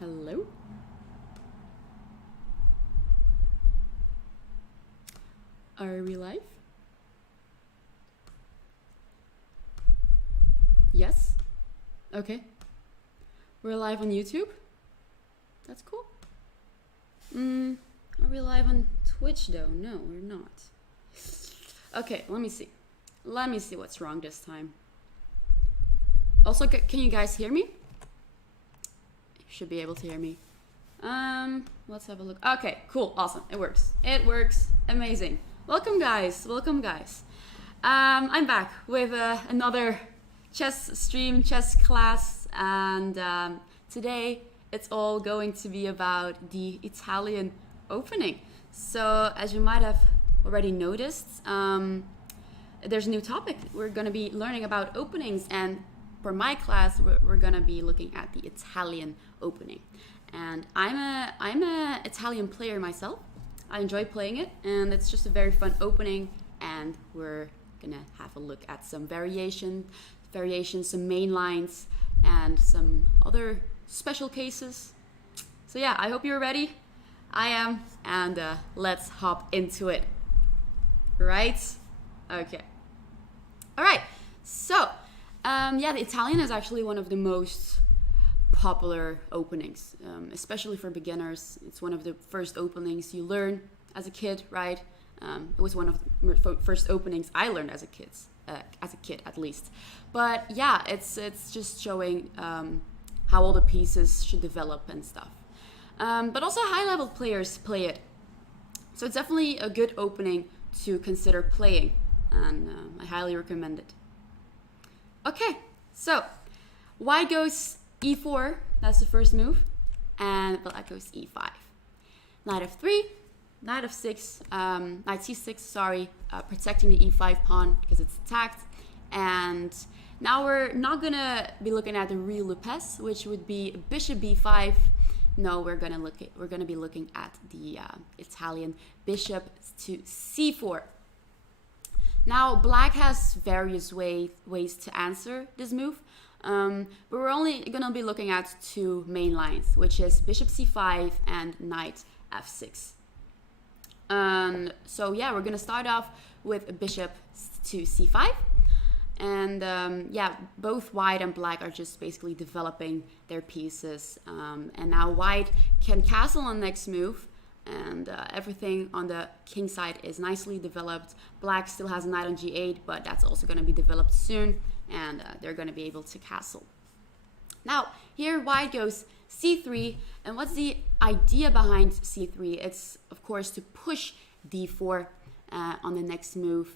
Hello? Are we live? Yes? Okay. We're live on YouTube? That's cool. Are we live on Twitch though? No, we're not. Okay, let me see. Let me see what's wrong this time. Also, can you guys hear me? You should be able to hear me. Let's have a look. Okay, cool, awesome. It works. It works. Amazing. Welcome, guys. Welcome, guys. I'm back with another chess stream, chess class, and today it's all going to be about the Italian opening. So, as you might have already noticed, there's a new topic. We're going to be learning about openings, and for my class, we're going to be looking at the Italian opening. And I'm a Italian player myself. I enjoy playing it, and it's just a very fun opening. And we're gonna have a look at some variations, some main lines, and some other special cases. So yeah, I hope you're ready. I am, and let's hop into it. Right? Okay. All right. So yeah, the Italian is actually one of the most popular openings, especially for beginners. It's one of the first openings you learn as a kid, right? It was one of the first openings I learned as a kid at least. But yeah, it's just showing how all the pieces should develop and stuff. But also high-level players play it. So it's definitely a good opening to consider playing, and I highly recommend it. Okay, so white goes e4, that's the first move, and black goes e5. Knight f3, knight f6, knight c6, sorry, protecting the e5 pawn because it's attacked. And now we're not gonna be looking at the real Lopez, which would be bishop b5. No, we're gonna be looking at the Italian bishop to c4. Now black has various ways to answer this move. But we're only going to be looking at two main lines, which is bishop c5 and knight f6. So yeah, we're going to start off with bishop to c5. And yeah, both white and black are just basically developing their pieces. And now white can castle on the next move. And everything on the king side is nicely developed. Black still has a knight on g8, but that's also going to be developed soon. And they're going to be able to castle. Now, here white goes c3. And what's the idea behind c3? It's, of course, to push d4 on the next move,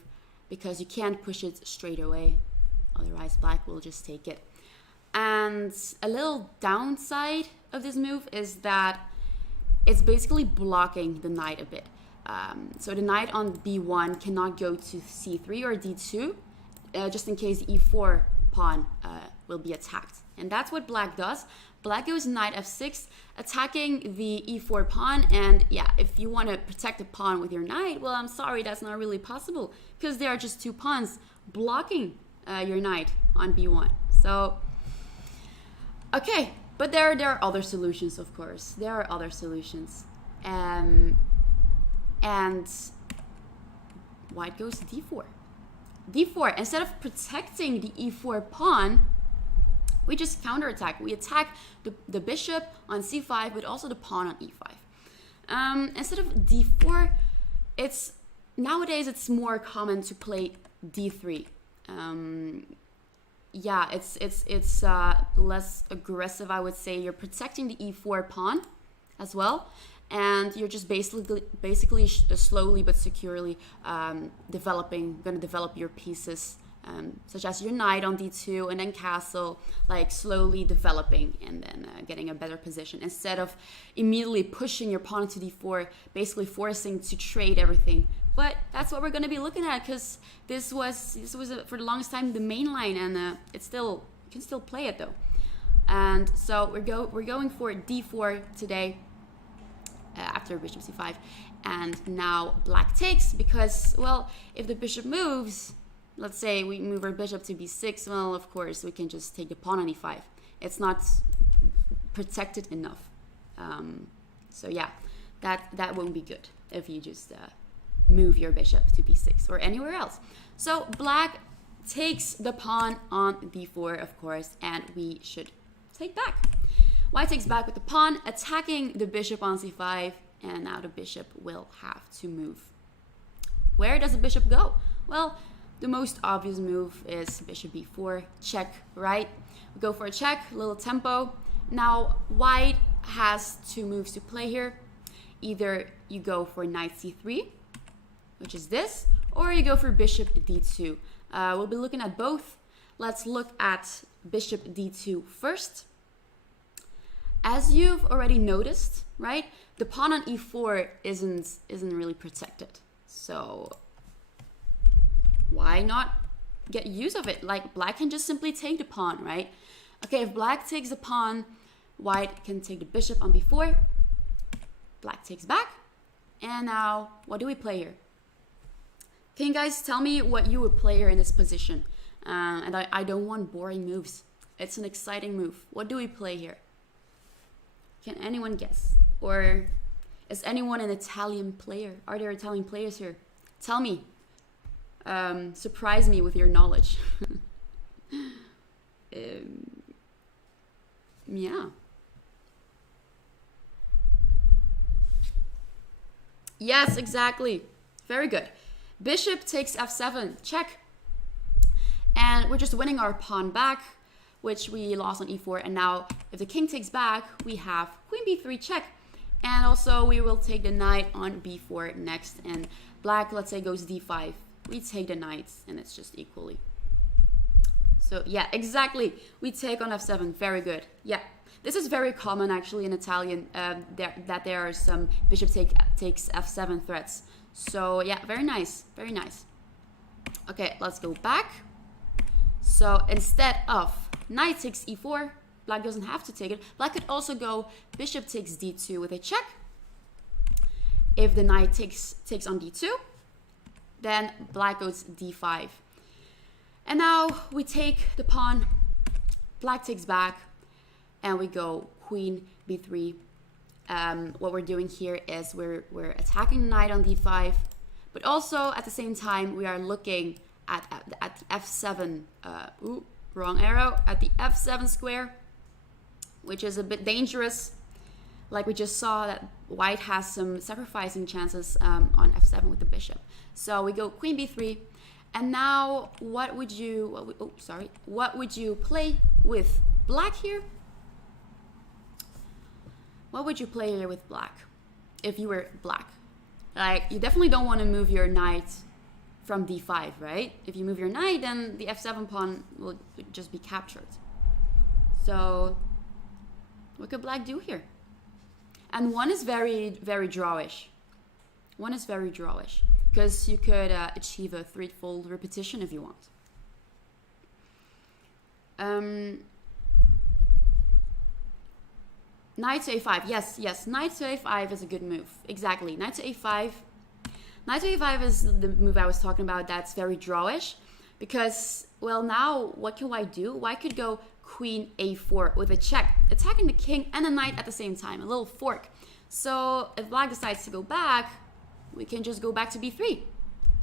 because you can't push it straight away. Otherwise, black will just take it. And a little downside of this move is that it's basically blocking the knight a bit. So the knight on b1 cannot go to c3 or d2, just in case the e4 pawn will be attacked. And that's what black does. Black goes knight f6, attacking the e4 pawn. And yeah, if you want to protect the pawn with your knight, well, I'm sorry, that's not really possible, because there are just two pawns blocking your knight on b1. So, okay. But there are other solutions, of course. There are other solutions. And white goes d4. d4, instead of protecting the e4 pawn, we just counterattack. We attack the bishop on c5, but also the pawn on e5. Instead of d4, nowadays it's more common to play d3. Yeah, it's less aggressive, I would say. You're protecting the e4 pawn as well, and you're just basically slowly but securely going to develop your pieces, such as your knight on d2 and then castle, like slowly developing and then getting a better position, instead of immediately pushing your pawn to d4, basically forcing to trade everything. But that's what we're going to be looking at, because this was for the longest time the main line, and you can still play it though. And so we're going for d4 today after bishop c5, and now black takes, because, well, if the bishop moves, let's say we move our bishop to b6, well, of course we can just take the pawn on e5. It's not protected enough. So yeah, that won't be good if you just move your bishop to b6 or anywhere else. So black takes the pawn on d4, of course, and we should take back. White takes back with the pawn, attacking the bishop on c5, and now the bishop will have to move. Where does the bishop go? Well, the most obvious move is bishop b4, check, right? We go for a check, little tempo. Now, white has two moves to play here. Either you go for knight c3, which is this, or you go for bishop d2. We'll be looking at both. Let's look at bishop d2 first. As you've already noticed, right, the pawn on e4 isn't really protected. So why not get use of it? Like, black can just simply take the pawn, right? Okay, if black takes the pawn, white can take the bishop on b4. Black takes back. And now, what do we play here? Can you guys tell me what you would play here in this position? And I don't want boring moves. It's an exciting move. What do we play here? Can anyone guess? Or is anyone an Italian player? Are there Italian players here? Tell me. Surprise me with your knowledge. Yeah. Yes, exactly. Very good. Bishop takes f7. Check. And we're just winning our pawn back, which we lost on e4. And now, if the king takes back, we have queen b3 check. And also, we will take the knight on b4 next. And black, let's say, goes d5. We take the knights, and it's just equally. So, yeah, exactly. We take on f7. Very good. Yeah. This is very common, actually, in Italian, that there are some bishop takes f7 threats. So, yeah, very nice. Very nice. Okay, let's go back. So, instead of knight takes e4, black doesn't have to take it. Black could also go bishop takes d2 with a check. If the knight takes on d2, then black goes d5. And now we take the pawn, black takes back, and we go queen b3. What we're doing here is we're attacking the knight on d5, but also at the same time we are looking at the f7. Wrong arrow, at the f7 square, which is a bit dangerous. Like we just saw that white has some sacrificing chances on f7 with the bishop. So we go queen b3, and now what would you play with black here? What would you play here with black if you were black? Like, you definitely don't want to move your knight from d5, right? If you move your knight, then the f7 pawn will just be captured. So what could black do here? And one is very, very drawish. One is very drawish, because you could achieve a threefold repetition if you want. Knight to a5. Yes. Knight to a5 is a good move. Exactly. Knight to a5. Knight to a5 is the move I was talking about. That's very drawish. Because, well, now what can white do? White could go queen a4 with a check, attacking the king and the knight at the same time. A little fork. So if black decides to go back, we can just go back to b3.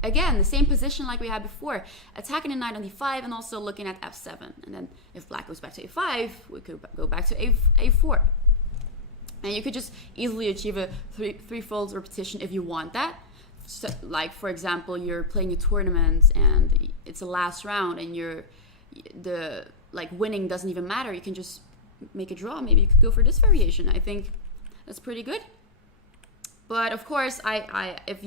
Again, the same position like we had before. Attacking the knight on d5 and also looking at f7. And then if black goes back to a5, we could go back to a4. And you could just easily achieve a threefold repetition if you want that. So, like, for example, you're playing a tournament and it's the last round and winning doesn't even matter. You can just make a draw. Maybe you could go for this variation. I think that's pretty good. But of course, if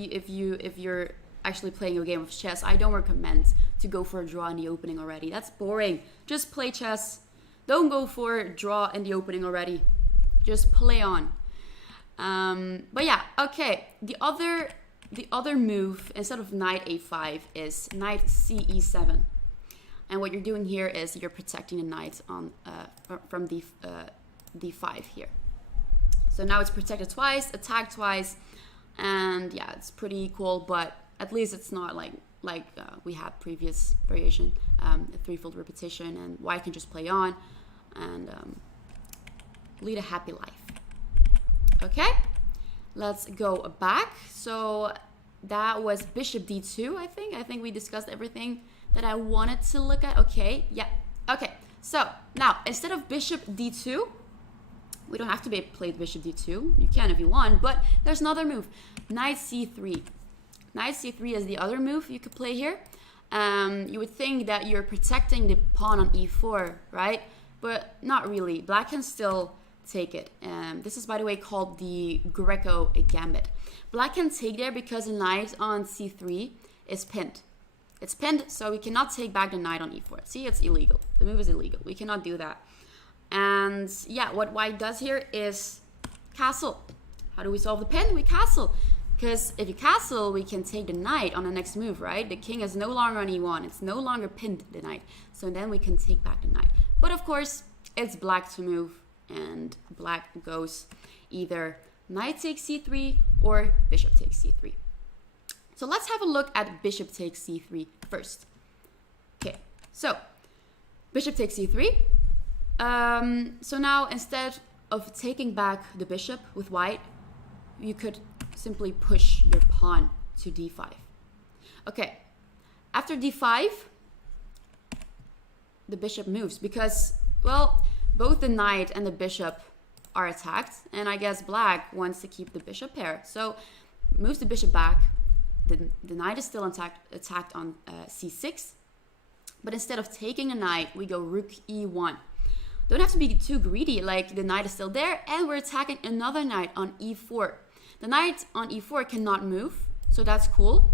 you're actually playing a game of chess, I don't recommend to go for a draw in the opening already. That's boring. Just play chess. Don't go for a draw in the opening already. Just play on. But yeah, okay. The other move instead of knight a5 is knight ce7, and what you're doing here is you're protecting the knight on from d5 here. So now it's protected twice, attacked twice, and yeah, it's pretty equal. But at least it's not like we had previous variation, a threefold repetition, and white can just play on, and lead a happy life. Okay, let's go back. So that was bishop d2, I think. I think we discussed everything that I wanted to look at. Okay, yeah. Okay, so now instead of bishop d2, we don't have to play bishop d2. You can if you want, but there's another move. Knight c3. Knight c3 is the other move you could play here. You would think that you're protecting the pawn on e4, right? But not really. Black can still take it. This is, by the way, called the Greco Gambit. Black can take there because the knight on c3 is pinned. It's pinned, so we cannot take back the knight on e4. See, it's illegal. The move is illegal. We cannot do that. And yeah, what white does here is castle. How do we solve the pin? We castle. Because if you castle, we can take the knight on the next move, right? The king is no longer on e1. It's no longer pinned, the knight. So then we can take back the knight. But of course, it's black to move. And black goes either knight takes c3 or bishop takes c3. So let's have a look at bishop takes c3 first. Okay, so bishop takes c3. So now instead of taking back the bishop with white, you could simply push your pawn to d5. Okay, after d5, the bishop moves because, well, both the knight and the bishop are attacked, and I guess black wants to keep the bishop pair. So moves the bishop back. The knight is still attacked on c6, but instead of taking a knight, we go rook e1. Don't have to be too greedy, like the knight is still there, and we're attacking another knight on e4. The knight on e4 cannot move, so that's cool.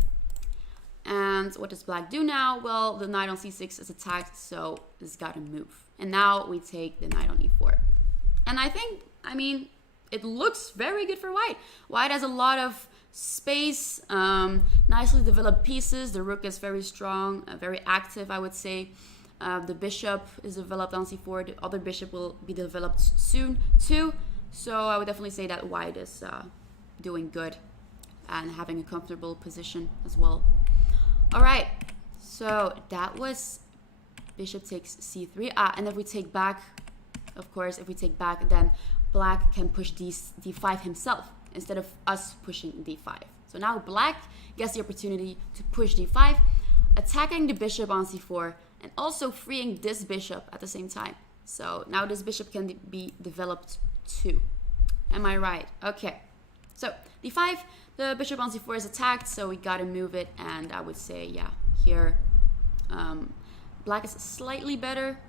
And what does black do now? Well, the knight on c6 is attacked, so it's got to move. And now we take the knight on e4. And I mean, it looks very good for white. White has a lot of space, nicely developed pieces. The rook is very strong, very active, I would say. The bishop is developed on c4. The other bishop will be developed soon too. So I would definitely say that white is doing good and having a comfortable position as well. All right, so that was bishop takes c3. And if we take back, of course, if we take back, then black can push d5 himself instead of us pushing d5. So now black gets the opportunity to push d5, attacking the bishop on c4, and also freeing this bishop at the same time. So now this bishop can be developed too. Am I right? Okay. So d5, the bishop on c4 is attacked, so we gotta move it. And I would say, yeah, here black is slightly better.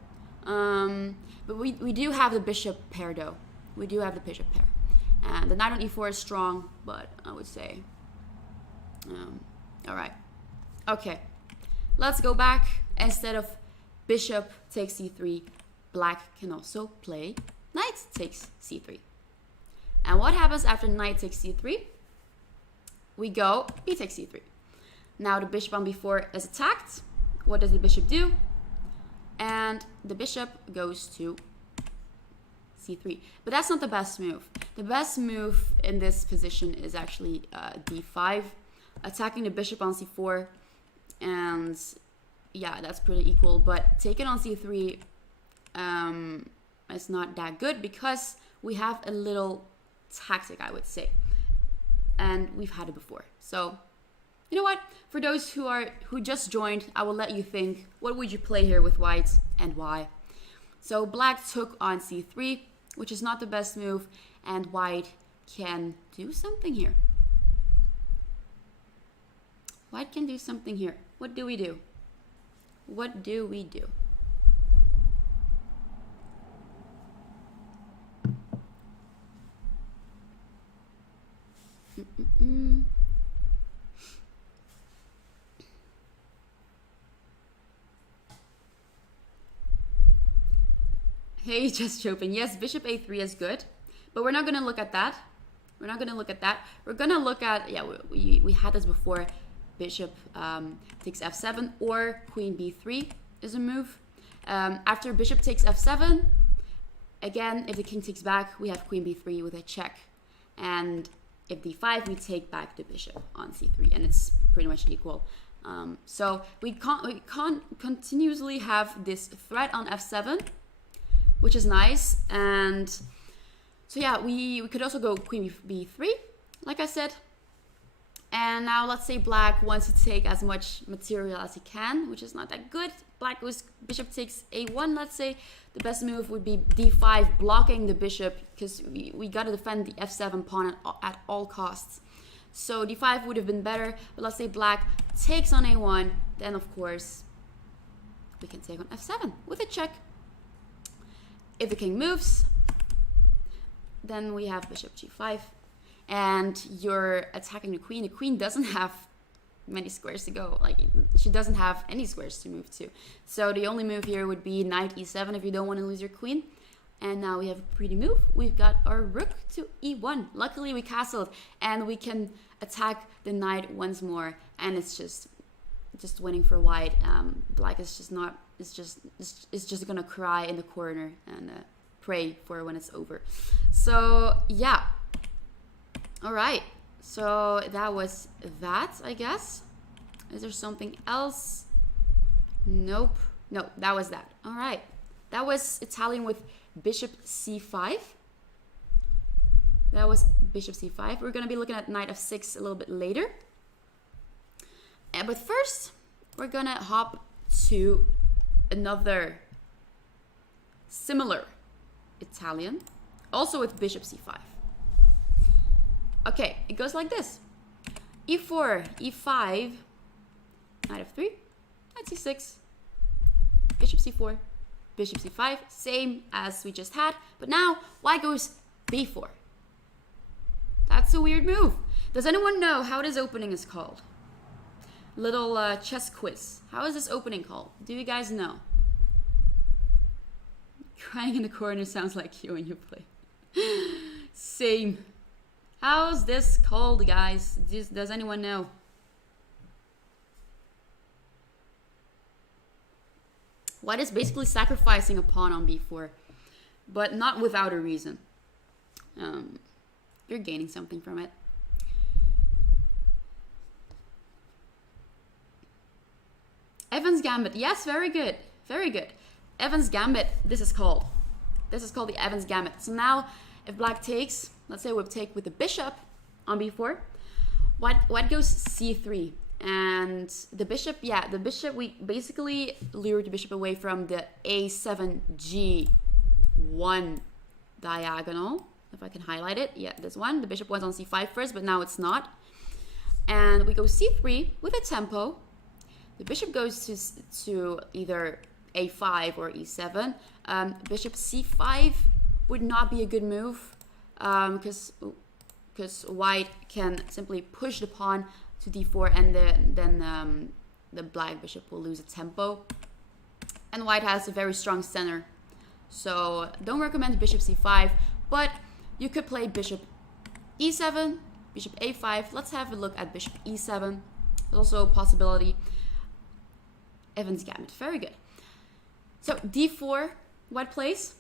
But we do have the bishop pair though. We do have the bishop pair. And the knight on e4 is strong, but I would say, all right. Okay, let's go back. Instead of bishop takes c3, black can also play knight takes c3. And what happens after knight takes c3? We go b takes c3. Now the bishop on b4 is attacked. What does the bishop do? And the bishop goes to c3. But that's not the best move. The best move in this position is actually d5, attacking the bishop on c4. And yeah, that's pretty equal. But taking on c3 is not that good because we have a little tactic, I would say. And we've had it before. So, you know what? For those who just joined, I will let you think, what would you play here with white and why? So black took on c3, which is not the best move, and white can do something here. White can do something here. What do we do? What do we do? Hey, just joking. Yes, bishop a3 is good, but we're not going to look at that. We're not going to look at that. We're going to look at, yeah, we had this before. Bishop takes f7 or queen b3 is a move. After bishop takes f7, again, if the king takes back, we have queen b3 with a check. And if d5, we take back the bishop on c3, and it's pretty much equal. So we can't continuously have this threat on f7, which is nice. And So yeah, we could also go queen b3, like I said. And now let's say black wants to take as much material as he can, which is not that good. Black goes bishop takes a1, let's say. The best move would be d5, blocking the bishop, because we got to defend the f7 pawn at all costs. So d5 would have been better, but let's say black takes on a1, then of course we can take on f7 with a check. If the king moves, then we have bishop g5. And you're attacking the queen. The queen doesn't have many squares to go. Like, she doesn't have any squares to move to. So the only move here would be knight e7 if you don't want to lose your queen. And now we have a pretty move. We've got our rook to e1. Luckily we castled, and we can attack the knight once more. And it's just winning for white. Black is just not. It's just gonna cry in the corner and pray for when it's over. So yeah. All right, so that was that, I guess. Is there something else? Nope. No, that was that. All right. That was Italian with bishop c5. That was bishop c5. We're going to be looking at knight f6 a little bit later. But first, we're going to hop to another similar Italian, also with bishop c5. Okay, it goes like this. e4, e5, knight f3, knight c6, bishop c4, bishop c5, same as we just had. But now, white goes b4. That's a weird move. Does anyone know how this opening is called? Little chess quiz. How is this opening called? Do you guys know? Crying in the corner sounds like you when you play. Same. How's this called, guys? Does anyone know? White is basically sacrificing a pawn on b4, but not without a reason. You're gaining something from it. Evans Gambit. Yes, very good. Very good. Evans Gambit, this is called. This is called the Evans Gamut. So now, if black takes, let's say we take with the bishop on b4, white goes c3. And the bishop, we basically lured the bishop away from the a7 g1 diagonal. If I can highlight it, yeah, this one. The bishop went on c5 first, but now it's not. And we go c3 with a tempo. The bishop goes to either a5 or e7. Bishop c5 would not be a good move because white can simply push the pawn to d4, and then the black bishop will lose a tempo. And white has a very strong center, so don't recommend bishop c5, but you could play bishop e7, bishop a5. Let's have a look at bishop e7. There's also a possibility. Evans Gamut, very good. So d4, white plays,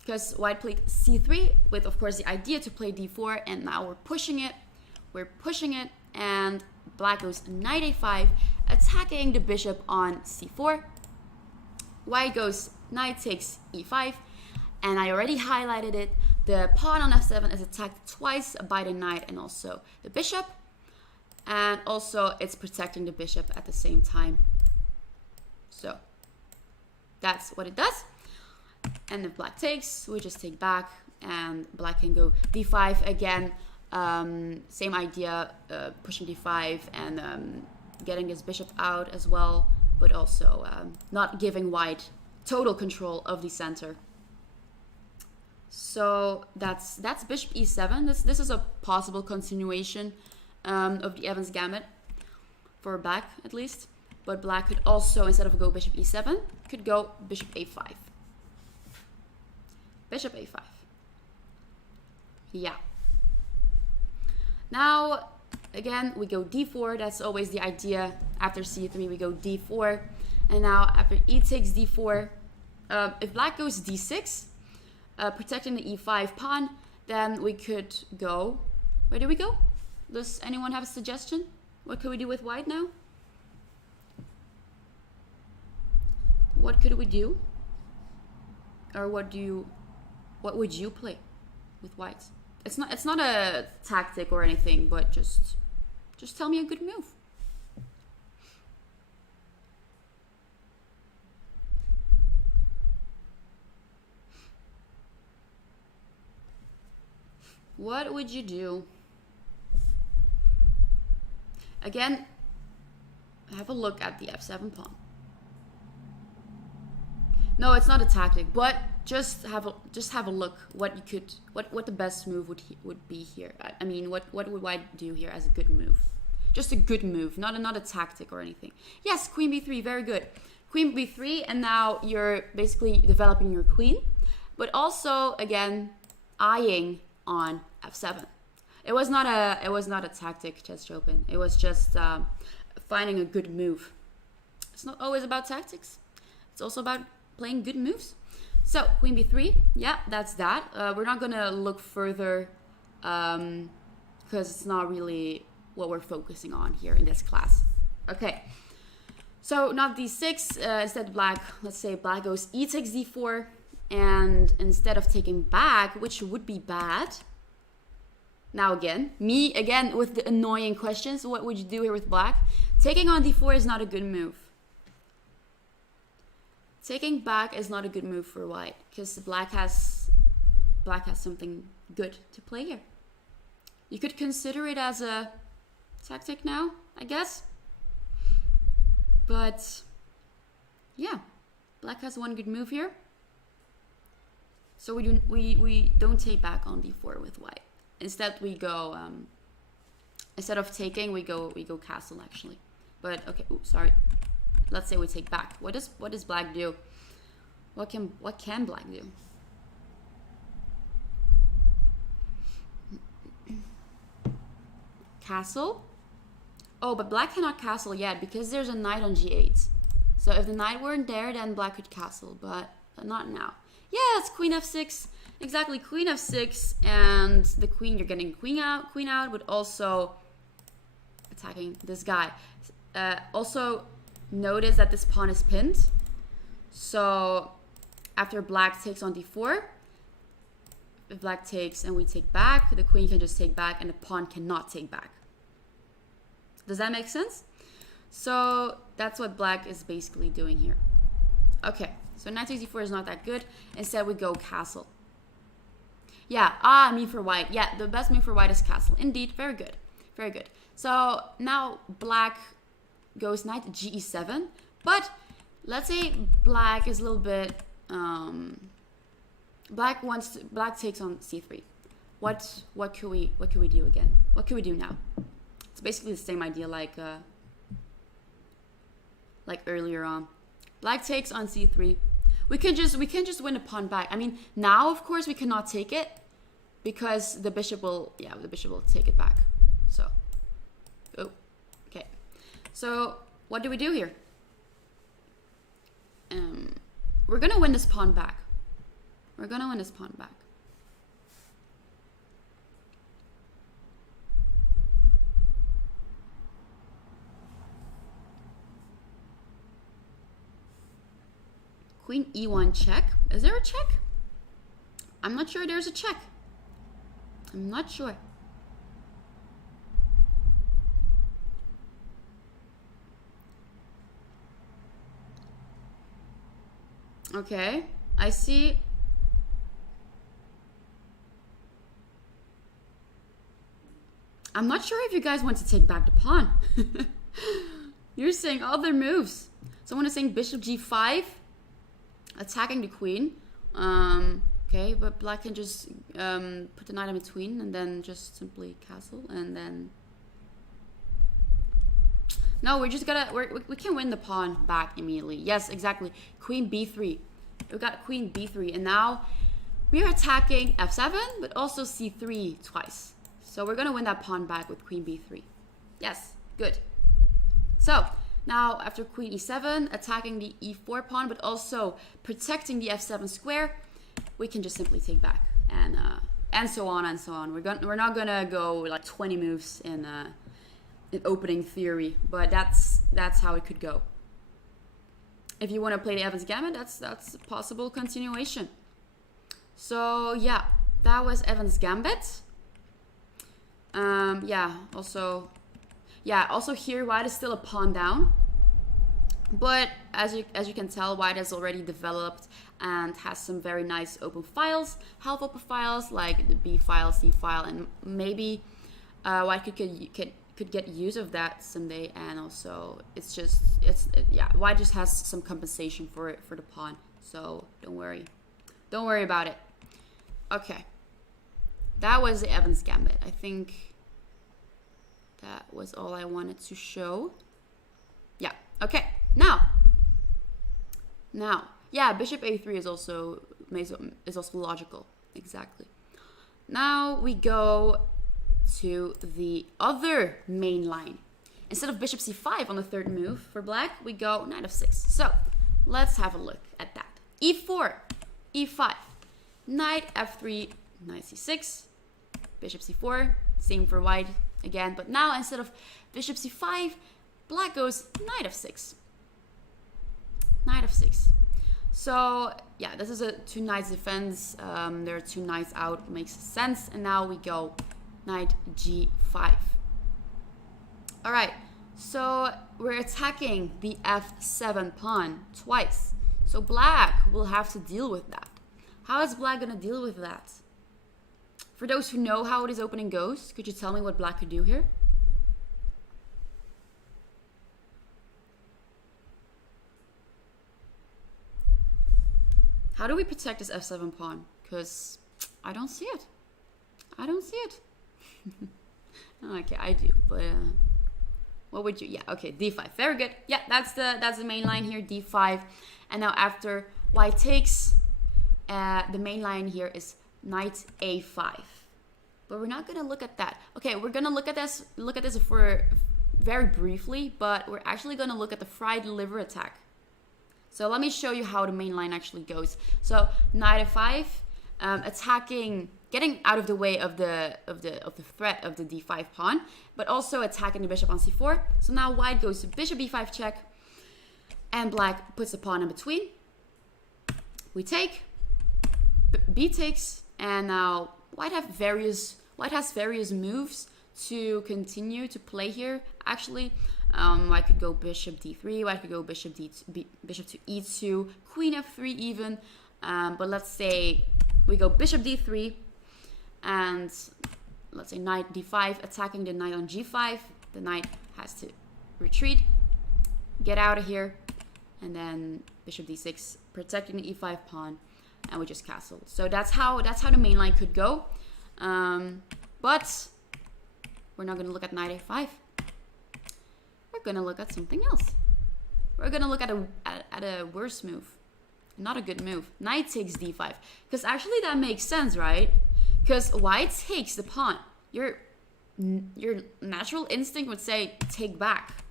because white played c3 with, of course, the idea to play d4, and now we're pushing it, and black goes knight a5, attacking the bishop on c4. White goes knight takes e5, and I already highlighted it. The pawn on f7 is attacked twice by the knight and also the bishop, and also it's protecting the bishop at the same time. So that's what it does. And if black takes, we just take back, and black can go d5 again. Same idea, pushing d5 and getting this bishop out as well, but also not giving white total control of the center. So that's bishop e7. This is a possible continuation of the Evans Gamut for black, at least. But black could also, instead of go bishop e7, could go bishop a5. Bishop a5. Yeah. Now, again, we go d4. That's always the idea. After c3, we go d4. And now, after e takes d4, if black goes d6, protecting the e5 pawn, then we could go... Where do we go? Does anyone have a suggestion? What could we do with white now? What could we do? Or what would you play? with white. It's not a tactic or anything, but just tell me a good move. What would you do? Again, have a look at the f7 pawn. No, it's not a tactic, but just have a look what you could what the best move would be here. I mean, what would white do here as a good move? Just a good move, not a tactic or anything. Yes, queen b3, very good. Queen b3, and now you're basically developing your queen, but also again eyeing on f7. It was not a tactic, Chess Chopin. It was just finding a good move. It's not always about tactics. It's also about playing good moves. So queen b3, yeah, that's that. We're not gonna look further because it's not really what we're focusing on here in this class. Okay, so not d6. Instead, let's say black goes e takes d4, and instead of taking back, which would be bad. Now me again with the annoying questions. What would you do here with black? Taking on d4 is not a good move. Taking back is not a good move for white because black has something good to play here. You could consider it as a tactic now, I guess. But yeah, black has one good move here. So we don't take back on d4 with white. Instead we go instead of taking we go castle actually. But okay, oops, sorry. Let's say we take back. What does black do? What can black do? Castle? Oh, but black cannot castle yet because there's a knight on g8. So if the knight weren't there, then black could castle, but not now. Yeah, it's queen f6. Exactly, queen f6, and the queen, you're getting queen out, but also attacking this guy. Also, notice that this pawn is pinned. So after black takes on d4, if black takes and we take back, the queen can just take back and the pawn cannot take back. Does that make sense? So that's what black is basically doing here. Okay, so knight takes d4 is not that good. Instead we go castle. Yeah, I mean for white. Yeah, the best move for white is castle. Indeed, very good. Very good. So now black goes knight ge7, but let's say black is a little bit black takes on c3. What could we do again? What can we do now? It's basically the same idea like earlier on. Black takes on c3. We can just win a pawn back. I mean, now of course we cannot take it because the bishop will take it back. So, oh, okay. So what do we do here? We're gonna win this pawn back. We're gonna win this pawn back. Queen e1 check. Is there a check? I'm not sure there's a check. I'm not sure. Okay, I see. I'm not sure if you guys want to take back the pawn. You're saying other moves. Someone is saying bishop g5, attacking the queen. Okay, but black can just put the knight in between and then just simply castle and then. No, we can win the pawn back immediately. Yes, exactly. Queen b3. We got queen b3, and now we are attacking f7, but also c3 twice. So we're gonna win that pawn back with queen b3. Yes, good. So now after queen e7, attacking the e4 pawn, but also protecting the f7 square, we can just simply take back and so on and so on. We're not gonna go like 20 moves in opening theory, but that's how it could go. If you want to play the Evans Gamut, that's a possible continuation. So yeah, That was Evans Gambit. Yeah, also here white is still a pawn down. But as you can tell, white has already developed and has some very nice open files, half open files like the B file, C file, and maybe white could get use of that someday. And also, white just has some compensation for it for the pawn. So don't worry about it. Okay, that was the Evans Gambit. I think that was all I wanted to show. Yeah. Okay. Now, yeah, bishop a3 is also logical. Exactly. Now we go to the other main line. Instead of bishop c5 on the third move for black, we go knight f6. So let's have a look at that. e4, e5, knight f3, knight c6, bishop c4. Same for white again, but now instead of bishop c5, black goes knight f6. Knight f6. So yeah, this is a two knights defense. There are two knights out, makes sense. And now we go knight g5. All right, so we're attacking the f7 pawn twice. So black will have to deal with that. How is black gonna deal with that? For those who know how this opening goes, could you tell me what black could do here? How do we protect this f7 pawn? Because I don't see it. I don't see it. Okay, I do, but what would you? Yeah, okay, d5. Very good. Yeah, that's the main line here, d5. And now after white takes, the main line here is knight a5. But we're not gonna look at that. Okay, we're gonna look at this for very briefly, but we're actually gonna look at the fried liver attack. So let me show you how the main line actually goes. So knight f5, attacking, getting out of the way of the threat of the d5 pawn, but also attacking the bishop on c4. So now white goes to bishop b5 check, and black puts the pawn in between. We take, b takes, and now white has various moves to continue to play here. Actually, white could go bishop d3, white could go bishop to e2, queen f3 even. But let's say we go bishop d3, and let's say knight d5, attacking the knight on g5. The knight has to retreat, get out of here, and then bishop d6, protecting the e5 pawn, and we just castle. So that's how the main line could go. But we're not going to look at knight a5. We're going to look at something else. We're going to look at a worse move. Not a good move. Knight takes d5. Because actually that makes sense, right? Because white takes the pawn. Your natural instinct would say take back.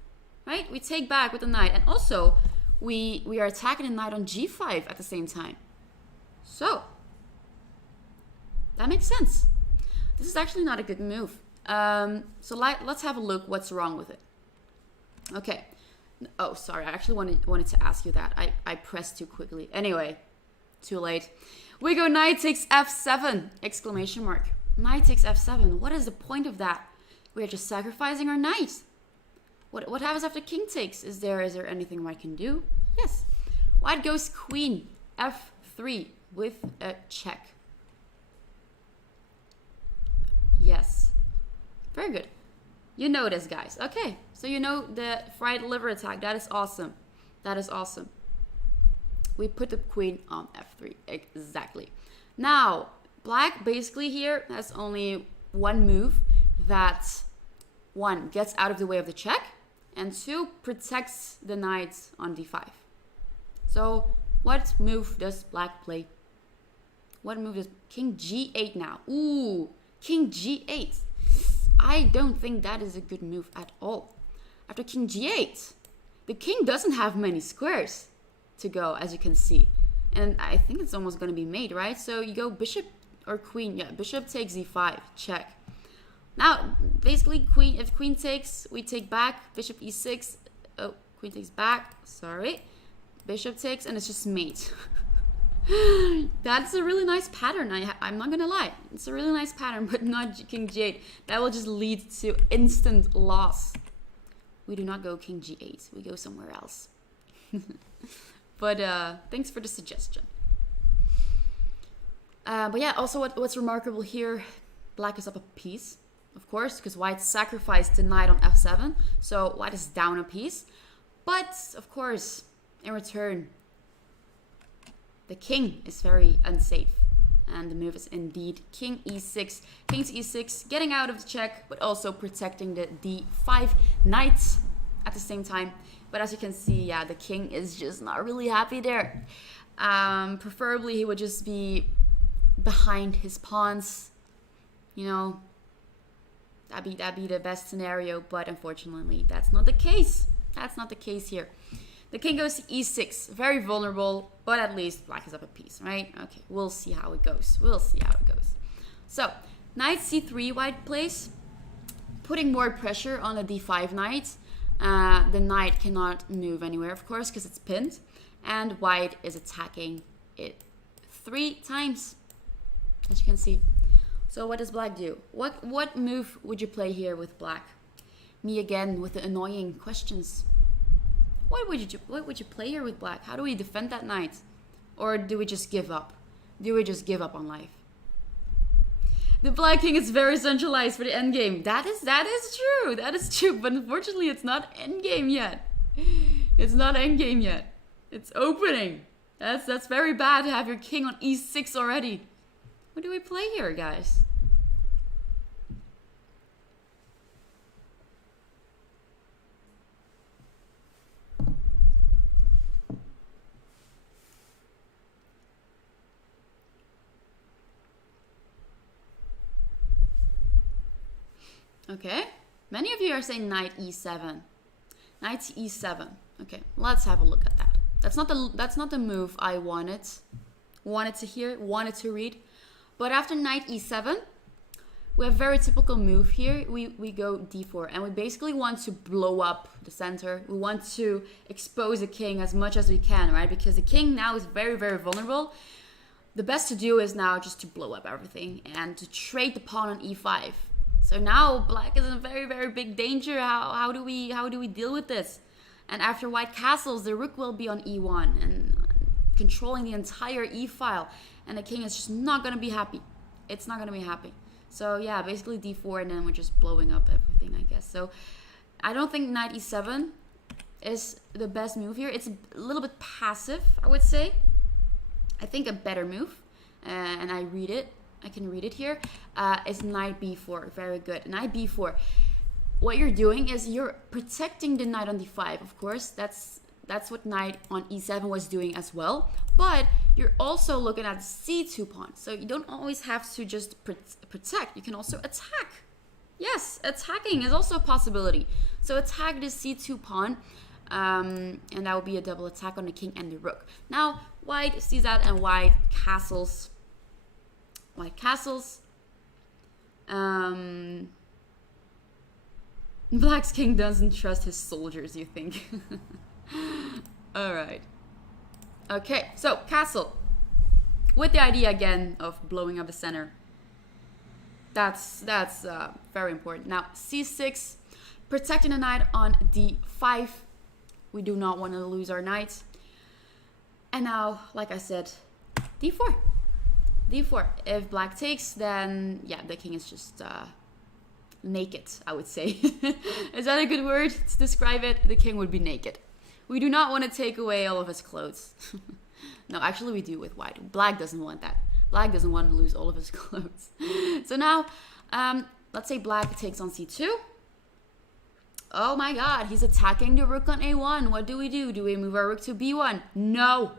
Right? We take back with the knight. And also, we are attacking the knight on g5 at the same time. So, that makes sense. This is actually not a good move. So let's have a look what's wrong with it. Okay. Oh, sorry. I actually wanted to ask you that. I pressed too quickly. Anyway, too late. We go knight takes f7! Exclamation mark. Knight takes f7. What is the point of that? We are just sacrificing our knight. What happens after king takes? Is there anything white can do? Yes. White goes queen f3 with a check. Yes. Very good. You know this, guys. Okay. So you know the fried liver attack. That is awesome. That is awesome. We put the queen on f3. Exactly. Now, black basically here has only one move that, one, gets out of the way of the check, and two, protects the knight on d5. So what move does black play? What move is king g8 now? Ooh, king g8. I don't think that is a good move at all. After king g8, the king doesn't have many squares to go, as you can see. And I think it's almost going to be mate, right? So you go bishop or queen. Yeah, bishop takes e5, check. Now, basically, if queen takes, we take back, bishop e6. Oh, queen takes back, sorry. Bishop takes, and it's just mate. That's a really nice pattern. I'm not gonna lie. It's a really nice pattern, but not King G8. That will just lead to instant loss. We do not go King G8. We go somewhere else. But thanks for the suggestion. But yeah, also what's remarkable here, black is up a piece, of course, because white sacrificed the knight on f7. So white is down a piece. But, of course, in return, the king is very unsafe. And the move is indeed king e6. King to e6, getting out of the check, but also protecting the d5 knight at the same time. But as you can see, yeah, the king is just not really happy there. Preferably, he would just be behind his pawns. You know, that'd be the best scenario. But unfortunately, that's not the case. That's not the case here. The king goes to e6. Very vulnerable, but at least black is up a piece, right? Okay, we'll see how it goes. We'll see how it goes. So, knight c3 white plays, putting more pressure on the d5 knight. The knight cannot move anywhere, of course, because it's pinned. And white is attacking it 3 times, as you can see. So what does black do? What move would you play here with black? Me again with the annoying questions. What would you play here with black? How do we defend that knight? Or do we just give up? Do we just give up on life? The black king is very centralized for the endgame. That is true. That is true. But unfortunately, it's not endgame yet. It's not endgame yet. It's opening. That's very bad to have your king on e6 already. What do we play here, guys? Okay, many of you are saying knight e7. Knight to e7. Okay, let's have a look at that. That's not the move I wanted to hear, wanted to read. But after knight e7, we have a very typical move here. We go d4, and we basically want to blow up the center. We want to expose the king as much as we can, right? Because the king now is very, very vulnerable. The best to do is now just to blow up everything and to trade the pawn on e5. So now black is in very, very big danger. How do we deal with this? And after white castles, the rook will be on e1 and controlling the entire e-file. And the king is just not going to be happy. It's not going to be happy. So yeah, basically d4, and then we're just blowing up everything, I guess. So I don't think knight e7 is the best move here. It's a little bit passive, I would say. I think a better move, and I can read it here, is knight b4. Very good. Knight b4. What you're doing is you're protecting the knight on d5, of course. That's what knight on e7 was doing as well. But you're also looking at c2 pawn. So you don't always have to just protect. You can also attack. Yes, attacking is also a possibility. So attack the c2 pawn, and that would be a double attack on the king and the rook. Now, white sees that, and white castles. White castles. Black's king doesn't trust his soldiers, you think? Alright. Okay, so castle. With the idea again of blowing up the center. That's very important. Now, c6, protecting the knight on d5. We do not want to lose our knight. And now, like I said, d4. d4. If black takes, then yeah, the king is just naked, I would say. Is that a good word to describe it? The king would be naked. We do not want to take away all of his clothes. No, actually we do with white. Black doesn't want that. Black doesn't want to lose all of his clothes. So now, let's say black takes on c2. Oh my god, he's attacking the rook on a1. What do? Do we move our rook to b1? No,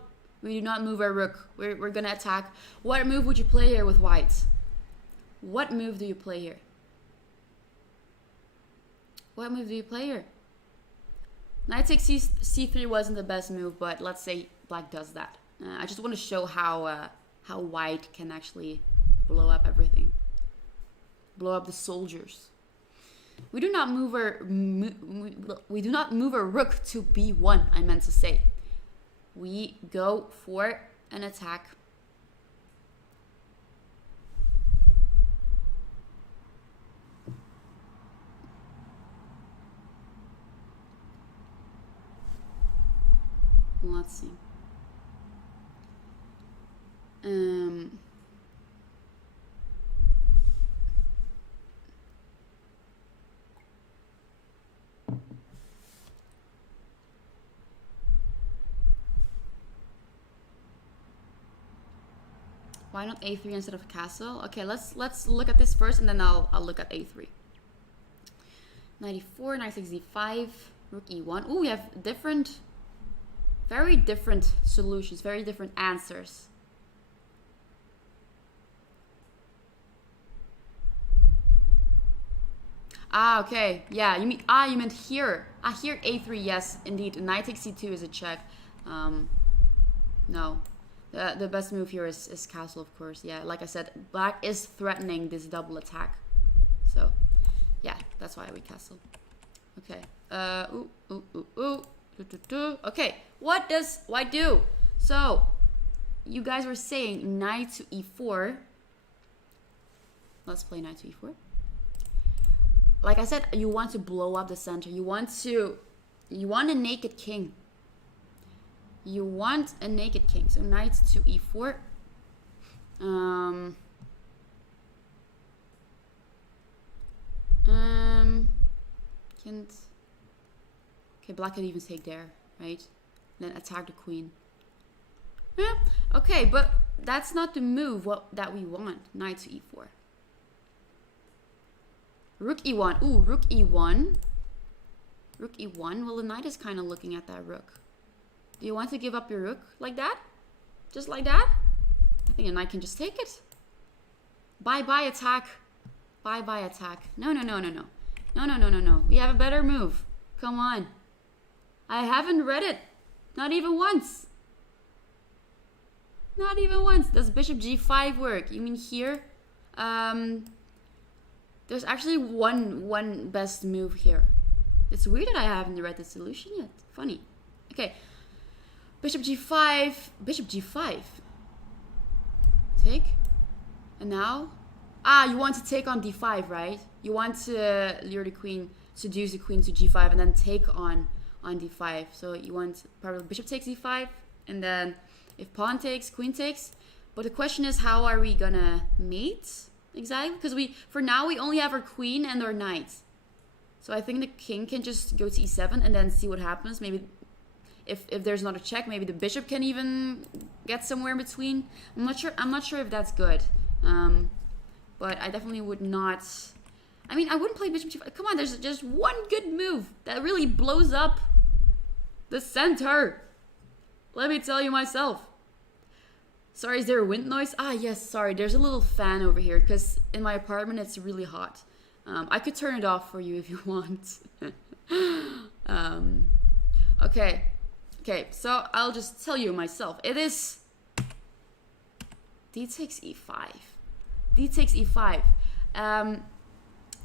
we do not move our rook. We're going to attack. What move would you play here with white? What move do you play here? What move do you play here? Knight takes c3 wasn't the best move, but let's say black does that. I just want to show how white can actually blow up everything. Blow up the soldiers. We do not move our rook to b1, I meant to say. We go for an attack. Let's see. Why not a3 instead of a castle? Okay, let's look at this first, and then I'll look at a3. 94, knight 6 d5, rook e1. Ooh, we have very different solutions, very different answers. Ah, okay. Yeah, you meant here. Ah, here a3. Yes, indeed. Knight takes c2 is a check. No. The best move here is castle, of course. Yeah, like I said, black is threatening this double attack. So, yeah, that's why we castle. Okay. Okay, what does white do? So, you guys were saying knight to e4. Let's play knight to e4. Like I said, you want to blow up the center. You want a naked king. You want a naked king. So knight to e4. Okay, black can even take there, right? Then attack the queen. Yeah, okay, but that's not the move that we want. Knight to e4. Rook e1. Ooh, rook e1. Rook e1. Well, the knight is kind of looking at that rook. Do you want to give up your rook like that? Just like that? I think a knight can just take it. Bye-bye attack. Bye-bye attack. No. No. We have a better move. Come on. I haven't read it. Not even once. Not even once. Does bishop g5 work? You mean here? There's actually one best move here. It's weird that I haven't read the solution yet. Funny. Okay. Bishop g5. Bishop g5. Take. And now? Ah, you want to take on d5, right? You want to lure the queen, seduce the queen to g5, and then take on d5. So you want probably bishop takes d5, and then if pawn takes, queen takes. But the question is, how are we gonna mate exactly? Because for now we only have our queen and our knight. So I think the king can just go to e7 and then see what happens. Maybe if there's not a check, maybe the bishop can even get somewhere in between. I'm not sure if that's good. But I definitely would not. I mean, I wouldn't play bishop g5. Come on, there's just one good move that really blows up the center. Let me tell you myself. Sorry, is there a wind noise? Ah, yes, sorry. There's a little fan over here because in my apartment it's really hot. I could turn it off for you if you want. Okay. Okay, so I'll just tell you myself. It is d takes e5. D takes e5.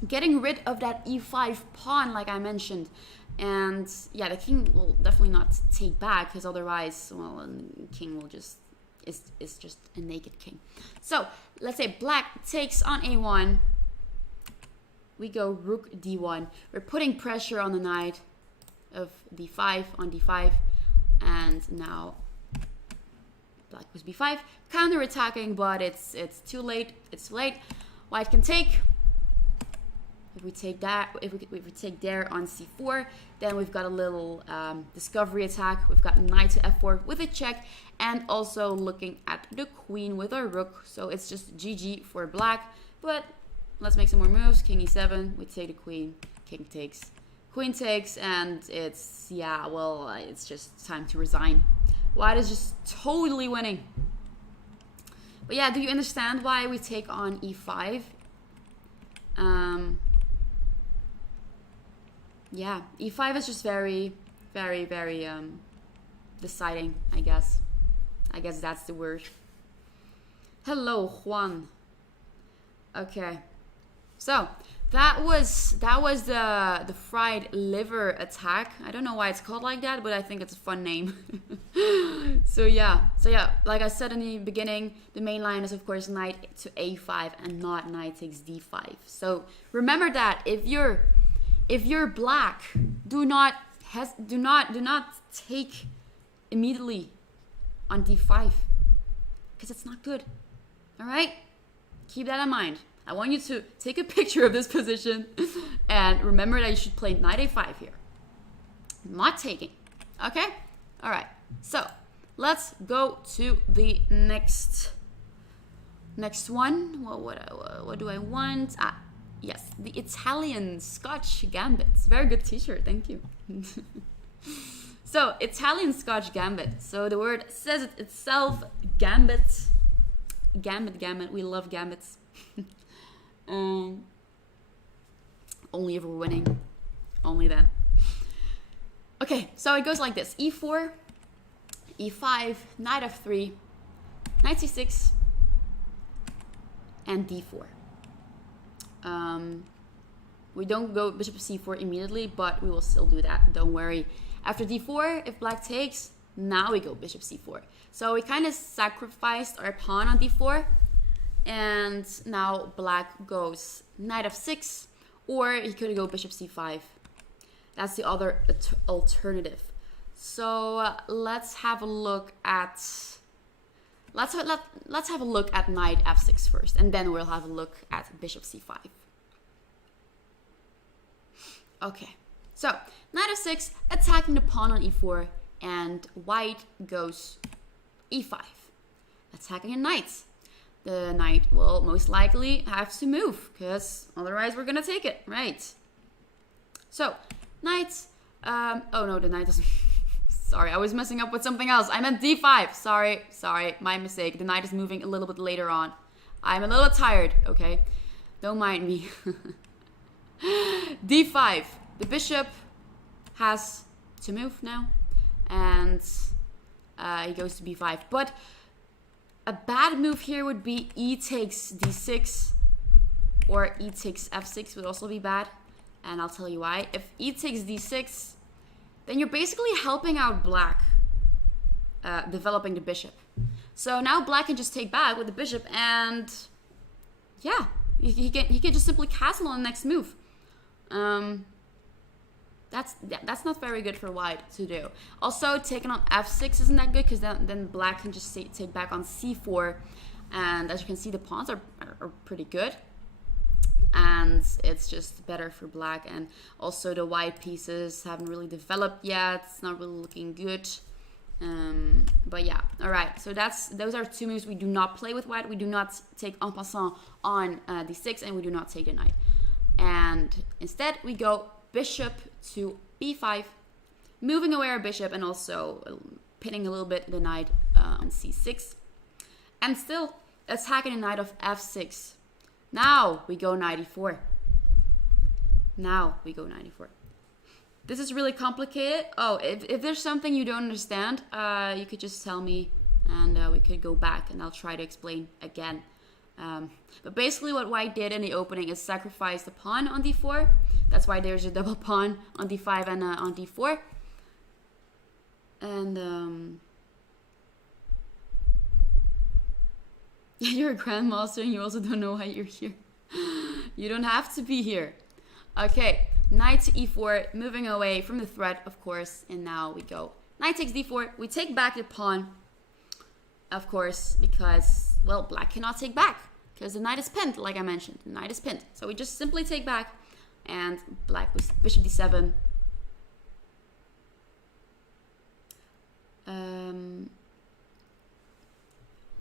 Getting rid of that e5 pawn, like I mentioned. And yeah, the king will definitely not take back, because otherwise, well, the king will just is just a naked king. So let's say black takes on a1. We go rook d1. We're putting pressure on the knight of d5 on d5, and now black was b5, counter-attacking, but it's too late. It's too late. White can take. If we take that, if we take there on c4, then we've got a little discovery attack. We've got knight to f4 with a check, and also looking at the queen with our rook. So it's just GG for black. But let's make some more moves. King e7. We take the queen. King takes. Queen takes, and it's, yeah, well, it's just time to resign. White is just totally winning. But yeah, do you understand why we take on e5? Yeah, e5 is just very, very, very deciding, I guess. I guess that's the word. Hello, Juan. Okay. So, That was the fried liver attack. I don't know why it's called like that, but I think it's a fun name. So yeah, like I said in the beginning, the main line is of course knight to a5 and not knight takes d5. So remember that if you're black, do not take immediately on d5 because it's not good. All right, keep that in mind. I want you to take a picture of this position and remember that you should play knight a5 here. Not taking. Okay? All right. So let's go to the next one. What do I want? Yes, the Italian Scotch Gambits. Very good t-shirt. Thank you. So Italian Scotch Gambit. So the word says it itself. Gambit. Gambit. We love gambits. Only if we're winning. Only then. Okay, so it goes like this. e4, e5, knight f3, knight c6, and d4. We don't go bishop c4 immediately, but we will still do that. Don't worry. After d4, if black takes, now we go bishop c4. So we kind of sacrificed our pawn on d4. And now black goes knight f6, or he could go bishop c5. That's the other alternative. So let's have a look at let's have a look at knight f6 first, and then we'll have a look at bishop c5. Okay, so knight f6 attacking the pawn on e4, and white goes e5, attacking a knight. The knight will most likely have to move, because otherwise we're gonna take it, right? So, knight, oh no, the knight doesn't, sorry, I was messing up with something else. I meant d5, sorry, my mistake. The knight is moving a little bit later on. I'm a little tired, okay? Don't mind me. d5, the bishop has to move now, and he goes to b5, but a bad move here would be e takes d6, or e takes f6 would also be bad, and I'll tell you why. If e takes d6, then you're basically helping out black, developing the bishop. So now black can just take back with the bishop, and yeah, he can just simply castle on the next move. That's not very good for white to do. Also, taking on f6 isn't that good, because then black can just take back on c4, and as you can see, the pawns are pretty good, and it's just better for black. And also the white pieces haven't really developed yet. It's not really looking good. But yeah, all right. So those are two moves we do not play with white. We do not take en passant on d6, and we do not take the knight. And instead, we go bishop to b5, moving away our bishop, and also pinning a little bit the knight on c6, and still attacking the knight of f6. Now we go knight e4. This is really complicated. Oh, if there's something you don't understand, you could just tell me, and we could go back, and I'll try to explain again. But basically what white did in the opening is sacrifice the pawn on d4. That's why there's a double pawn on d5 and on d4. And you're a grandmaster and you also don't know why you're here. You don't have to be here. Okay, knight to e4, moving away from the threat, of course. And now we go knight takes d4. We take back the pawn, of course, because, well, black cannot take back, because the knight is pinned, like I mentioned. The knight is pinned. So we just simply take back, and black was bishop d7.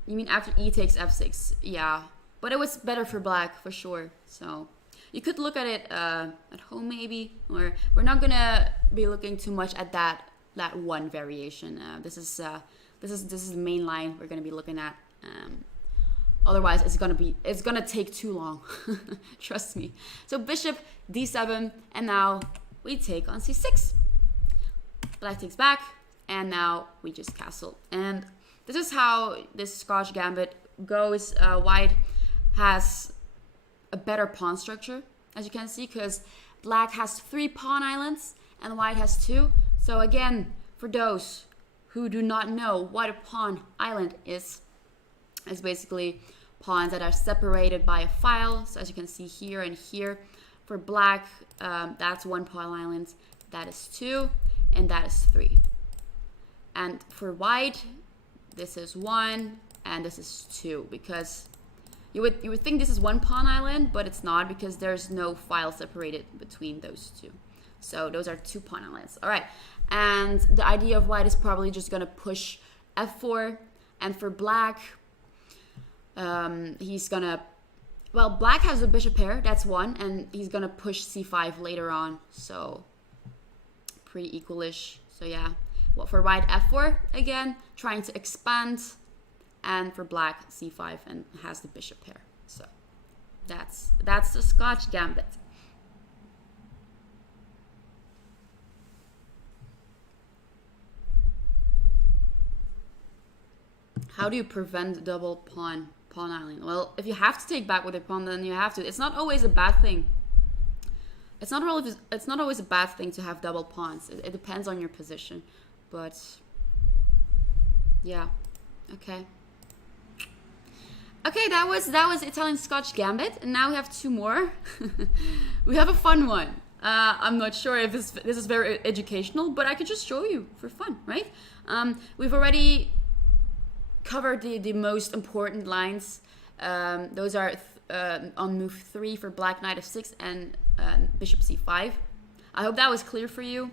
You mean after e takes f6? Yeah, but it was better for black for sure. So you could look at it at home maybe, or we're not gonna be looking too much at that one variation. This is the main line we're gonna be looking at. Otherwise, it's gonna take too long. Trust me. So bishop d7, and now we take on c6. Black takes back, and now we just castle. And this is how this Scotch Gambit goes. White has a better pawn structure, as you can see, because black has 3 pawn islands and white has 2. So again, for those who do not know what a pawn island is, it's basically pawns that are separated by a file. So as you can see here and here, for black, that's 1 pawn island, that is 2, and that is 3. And for white, this is 1 and this is 2, because you would think this is 1 pawn island, but it's not, because there's no file separated between those 2. So those are 2 pawn islands. All right, and the idea of white is probably just gonna push f4, and for black, he's gonna, well, black has a bishop pair, that's 1, and he's gonna push c5 later on, so pretty equalish. So yeah, well, for white, f4 again, trying to expand, and for black, c5, and has the bishop pair. So that's the Scotch Gambit. How do you prevent double pawn island? Well, if you have to take back with your pawn, then you have to. It's not always a bad thing. It's not always a bad thing to have double pawns. It depends on your position, but yeah, okay. Okay, that was Italian Scotch Gambit, and now we have 2 more. We have a fun one. I'm not sure if this is very educational, but I could just show you for fun, right? We've already covered the most important lines. Those are on move 3 for black, knight f6, and bishop c5. I hope that was clear for you.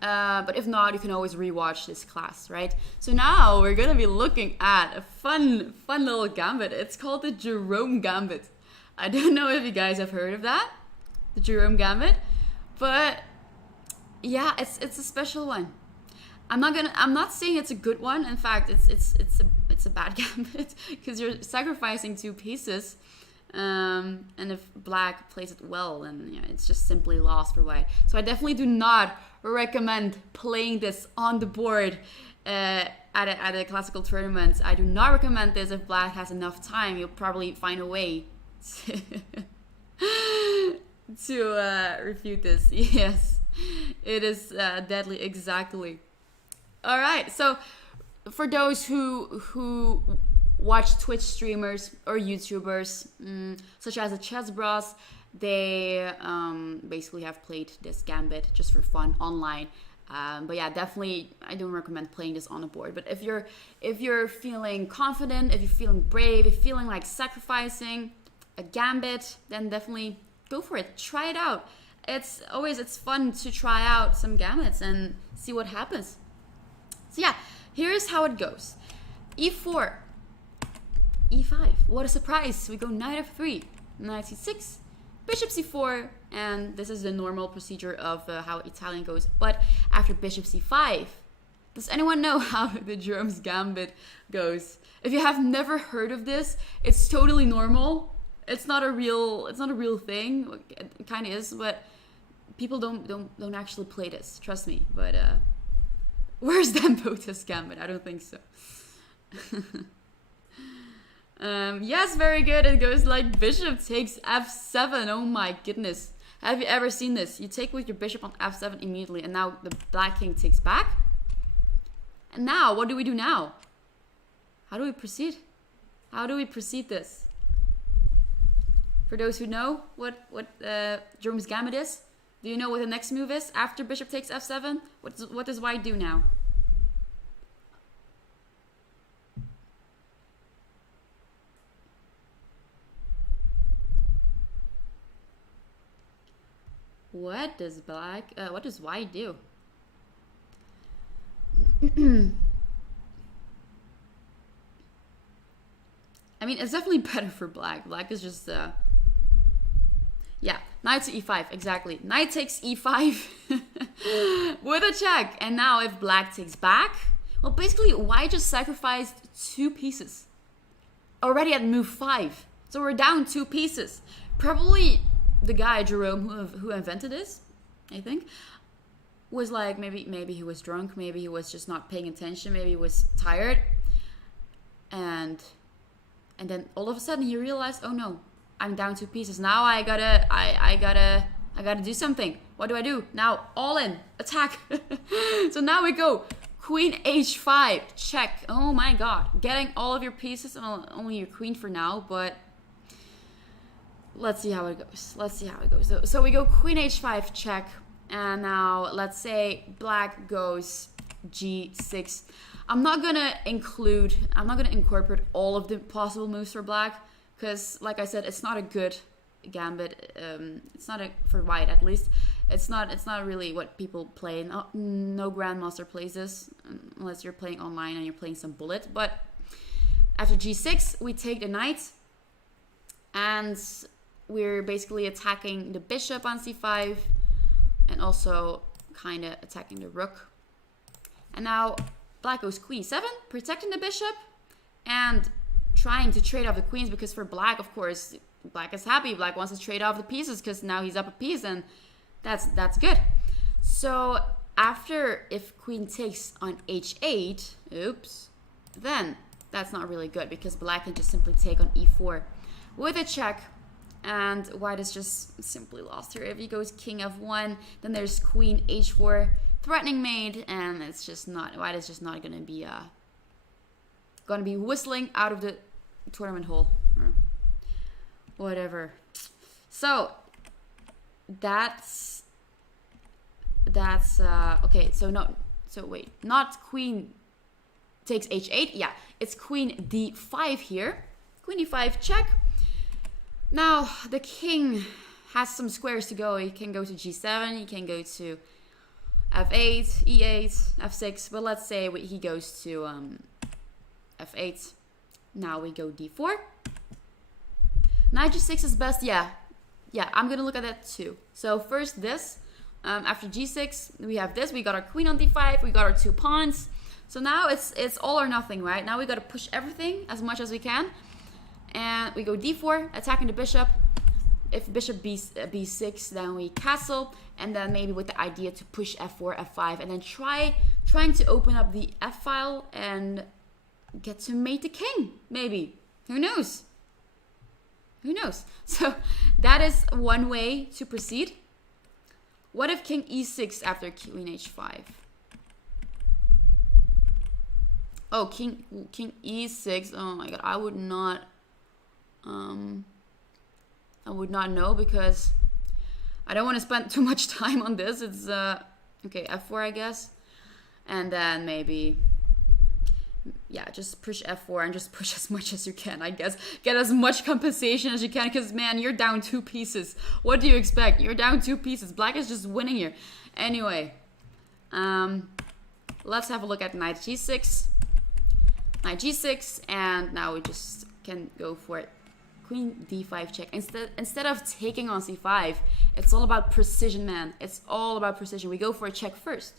But if not, you can always rewatch this class, right? So now we're gonna be looking at a fun little gambit. It's called the Jerome Gambit. I don't know if you guys have heard of that, the Jerome Gambit, but yeah, it's a special one. I'm not saying it's a good one. In fact, it's a bad gambit, because you're sacrificing 2 pieces. And if black plays it well, then yeah, it's just simply lost for white. So I definitely do not recommend playing this on the board at a classical tournament. I do not recommend this if black has enough time. You'll probably find a way to refute this. Yes, it is deadly, exactly. All right, so for those who watch Twitch streamers or YouTubers, such as the Chess Bros, they basically have played this gambit just for fun online. But yeah, definitely, I don't recommend playing this on a board. But if you're feeling confident, if you're feeling brave, if you're feeling like sacrificing a gambit, then definitely go for it. Try it out. It's fun to try out some gambits and see what happens. So yeah, here's how it goes. e4. e5. What a surprise. We go knight f3, knight c6, bishop c4, and this is the normal procedure of how Italian goes. But after bishop c5, does anyone know how the Jerome's Gambit goes? If you have never heard of this, it's totally normal. It's not a real thing. It kind of is, but people don't actually play this. Trust me. But where's Dembota's Gambit? I don't think so. Yes, very good. It goes like bishop takes f7. Oh my goodness. Have you ever seen this? You take with your bishop on f7 immediately, and now the black king takes back. And now, what do we do now? How do we proceed? How do we proceed this? For those who know what Jerome's Gambit is, do you know what the next move is after bishop takes f7? What does white do now? What does white do? I mean, it's definitely better for black. Black is just, yeah, knight to e5, exactly. Knight takes e5 with a check. And now if black takes back, well, basically, white just sacrificed 2 pieces already at move 5. So we're down 2 pieces. Probably the guy, Jerome, who invented this, I think, was like, maybe he was drunk, maybe he was just not paying attention, maybe he was tired. And then all of a sudden he realized, oh no, I'm down 2 pieces. Now I gotta do something. What do I do? Now, all in. Attack. So now we go. Queen H5. Check. Oh my god. Getting all of your pieces. Only your queen for now, but let's see how it goes. Let's see how it goes. So we go Queen H5 check. And now let's say black goes G6. I'm not gonna incorporate all of the possible moves for black, because like I said, it's not a good gambit. It's not for white, at least. It's not really what people play. No grandmaster plays this unless you're playing online and you're playing some bullet. But after G6, we take the knight, and we're basically attacking the bishop on C5, and also kind of attacking the rook. And now black goes Queen E7, protecting the bishop and trying to trade off the queens, because for black, of course, black is happy. Black wants to trade off the pieces because now he's up a piece, and that's good. So after, if queen takes on H8, oops, then that's not really good, because black can just simply take on E4 with a check, and white is just simply lost here. If he goes King F1, then there's Queen H4, threatening mate, and it's just not, white is just not gonna be whistling out of the tournament hole or whatever. So that's okay. So wait, not queen takes H8. Yeah, it's Queen D5 here. Queen D5 check. Now the king has some squares to go. He can go to G7. He can go to F8, E8, F6. But let's say he goes to F8. Now we go D4. Knight G6 is best. Yeah, I'm gonna look at that too. So first this. After G6, we have this. We got our queen on D5. We got our 2 pawns. So now it's all or nothing, right? Now we got to push everything as much as we can. And we go D4, attacking the bishop. If bishop B6, then we castle. And then maybe with the idea to push F4, F5. And then trying to open up the F file and get to mate the king, maybe. Who knows? Who knows? So that is one way to proceed. What if King E6 after Queen H5? Oh, King E6. Oh my god, I would not know, because I don't want to spend too much time on this. It's okay, F4 I guess. And then maybe, yeah, just push F4 and just push as much as you can, I guess. Get as much compensation as you can, because man, you're down 2 pieces. What do you expect? You're down 2 pieces. Black is just winning here. Anyway, let's have a look at Knight G6. Knight G6, and now we just can go for it. Queen D5 check. Instead of taking on C5, it's all about precision, man. It's all about precision. We go for a check first.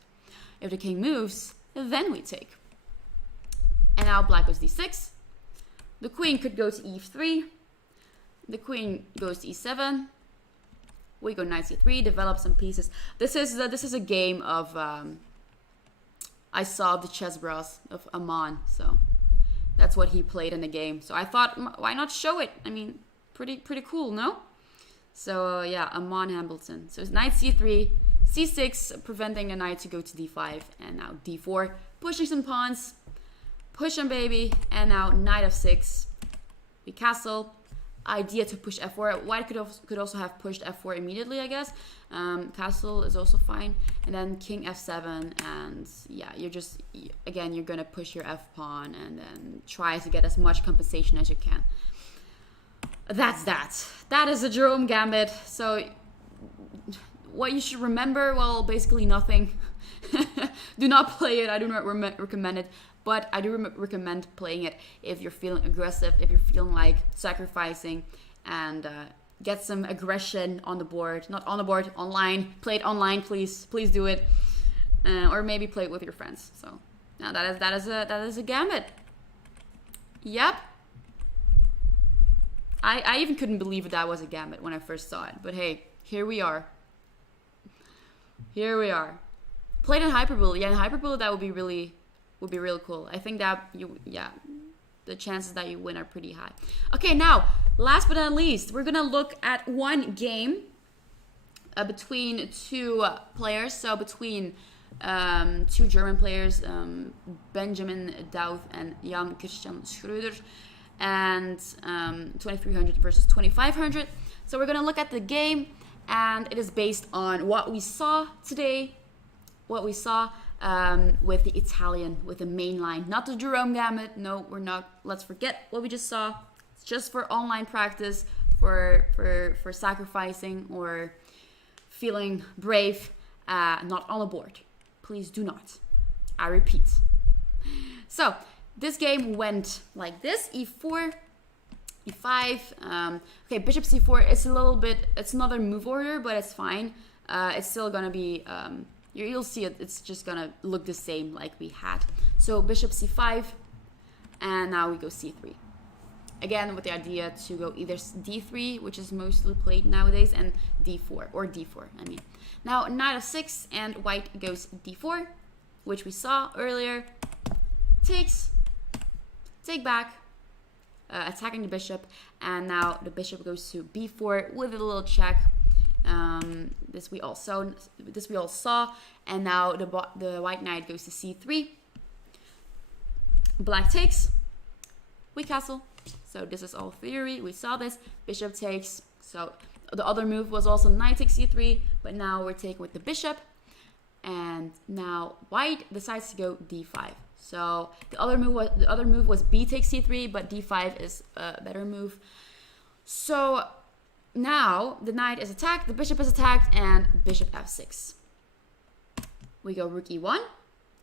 If the king moves, then we take. And now black goes D6. The queen could go to E3. The queen goes to E7. We go knight C3, develop some pieces. This is a game of I saw the chess bros of Aman, so that's what he played in the game. So I thought, why not show it? I mean, pretty cool, no? So yeah, Aman Hamilton. So it's knight C3, C6, preventing the knight to go to D5, and now D4, pushing some pawns. Push him, baby. And now knight F6. We castle. Idea to push F4. White could also have pushed F4 immediately, I guess. Castle is also fine. And then king F7. And yeah, you're gonna push your F pawn and then try to get as much compensation as you can. That's that. That is a Jerome Gambit. So what you should remember, well, basically nothing. Do not play it. I do not recommend it. But I do recommend playing it if you're feeling aggressive, if you're feeling like sacrificing, and get some aggression on the board. Not on the board, online. Play it online, please. Please do it. Or maybe play it with your friends. So now that is a gambit. Yep. I even couldn't believe that was a gambit when I first saw it. But hey, here we are. Here we are. Played in hyperbole. Yeah, in hyperbole that would be really cool. I think that the chances that you win are pretty high. Okay, now last but not least, we're gonna look at one game between two players. So between two German players, Benjamin Douth and Jan Christian Schröder, and 2300 versus 2500. So we're gonna look at the game, and it is based on what we saw today, with the Italian, with the main line, not the Jerome Gambit. No, we're not. Let's forget what we just saw. It's just for online practice, for sacrificing or feeling brave, not on the board. Please do not. I repeat. So this game went like this: e4, e5. Okay, bishop c4. It's a little bit. It's another move order, but it's fine. It's still gonna be. You'll see it. It's just gonna look the same like we had. So bishop c5, and now we go c3. Again, with the idea to go either d3, which is mostly played nowadays, and d4, or d4, I mean. Now, knight f6, and white goes d4, which we saw earlier. Takes, take back, attacking the bishop, and now the bishop goes to b4 with a little check. This we all saw, and now the white knight goes to c3. Black takes, we castle. So this is all theory. We saw this. Bishop takes. So the other move was also knight takes c3, but now we're taking with the bishop. And now white decides to go d5. So the other move was b takes c3, but d5 is a better move. So now the knight is attacked, the bishop is attacked, and bishop f6. We go rook e1,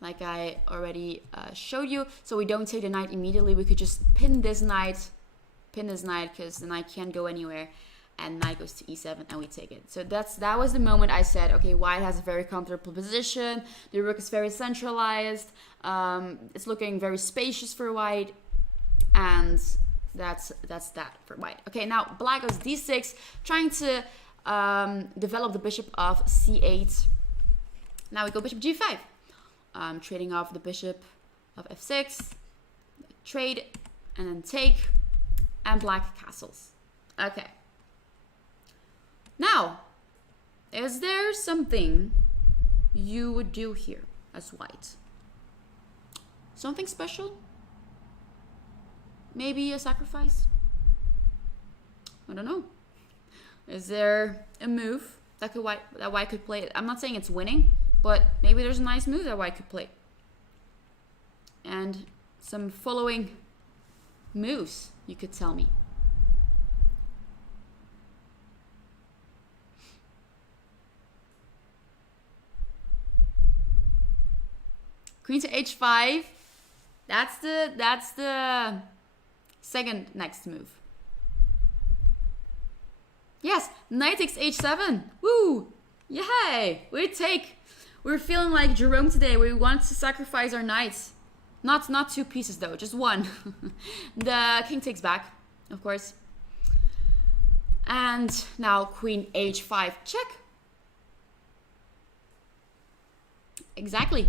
like I already showed you. So we don't take the knight immediately. We could just pin this knight because the knight can't go anywhere, and knight goes to e7, and we take it. So that was the moment I said, okay, white has a very comfortable position. The rook is very centralized. It's looking very spacious for white, and that's that for white. Okay, now black goes d6, trying to develop the bishop of c8. Now we go bishop g5, trading off the bishop of f6, trade, and then take, and black castles. Okay. Now, is there something you would do here as white? Something special? Maybe a sacrifice? I don't know. Is there a move that white could play? I'm not saying it's winning, but maybe there's a nice move that white could play. And some following moves you could tell me. Queen to h5. That's the second next move. Yes, knight takes h7. Woo! Yay! We're feeling like Jerome today. We want to sacrifice our knights. Not two pieces though, just one. The king takes back, of course. And now queen h5 check. Exactly.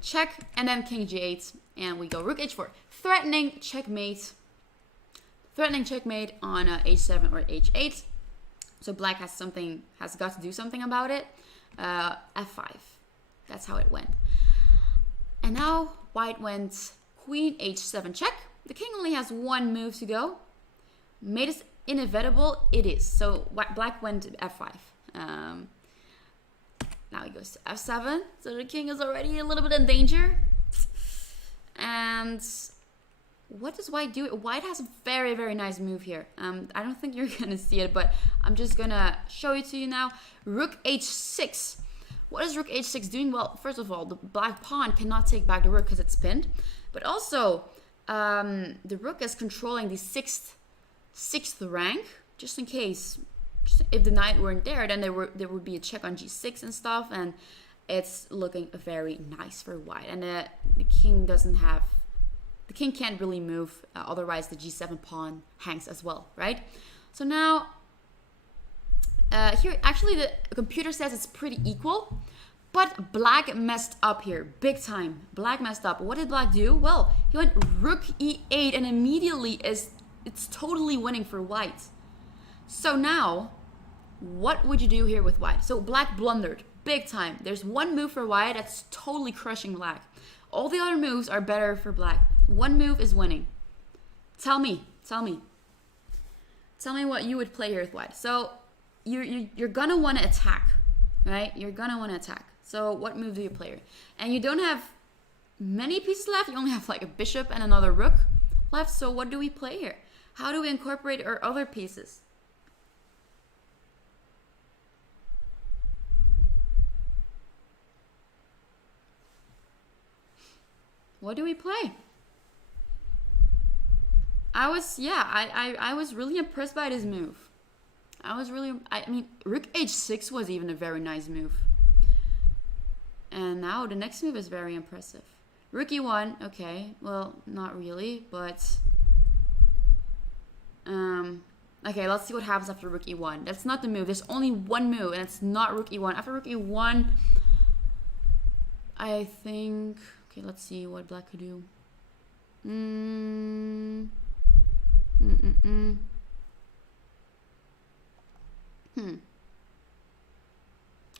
Check, and then king g8, and we go rook h4. Threatening checkmate on h7 or h8. So black has got to do something about it. f5. That's how it went. And now white went queen h7 check. The king only has one move to go. Mate is inevitable. It is. So black went to f5. Now he goes to f7. So the king is already a little bit in danger. And what does white do? White has a very, very nice move here. I don't think you're going to see it, but I'm just going to show it to you now. Rook h6. What is rook h6 doing? Well, first of all, the black pawn cannot take back the rook because it's pinned. But also, the rook is controlling the sixth rank, just in case. If the knight weren't there, then there would be a check on g6 and stuff, and it's looking very nice for white. And the king can't really move, otherwise the g7 pawn hangs as well, right? So now, here actually the computer says it's pretty equal, but black messed up here, big time. Black messed up. What did black do? Well, he went rook e8 and immediately is it's totally winning for white. So now, what would you do here with white? So black blundered, big time. There's one move for white that's totally crushing black. All the other moves are better for black. One move is winning. Tell me what you would play here with white. So you're gonna want to attack, right? You're gonna want to attack. So what move do you play here? And you don't have many pieces left. You only have like a bishop and another rook left. So what do we play here? How do we incorporate our other pieces? What do we play? I was really impressed by this move. I mean, Rook H6 was even a very nice move. And now the next move is very impressive. Rook E1, okay, well, not really, but okay, let's see what happens after Rook E1. That's not the move. There's only one move, and it's not Rook E1. After Rook E1, I think, okay, let's see what black could do.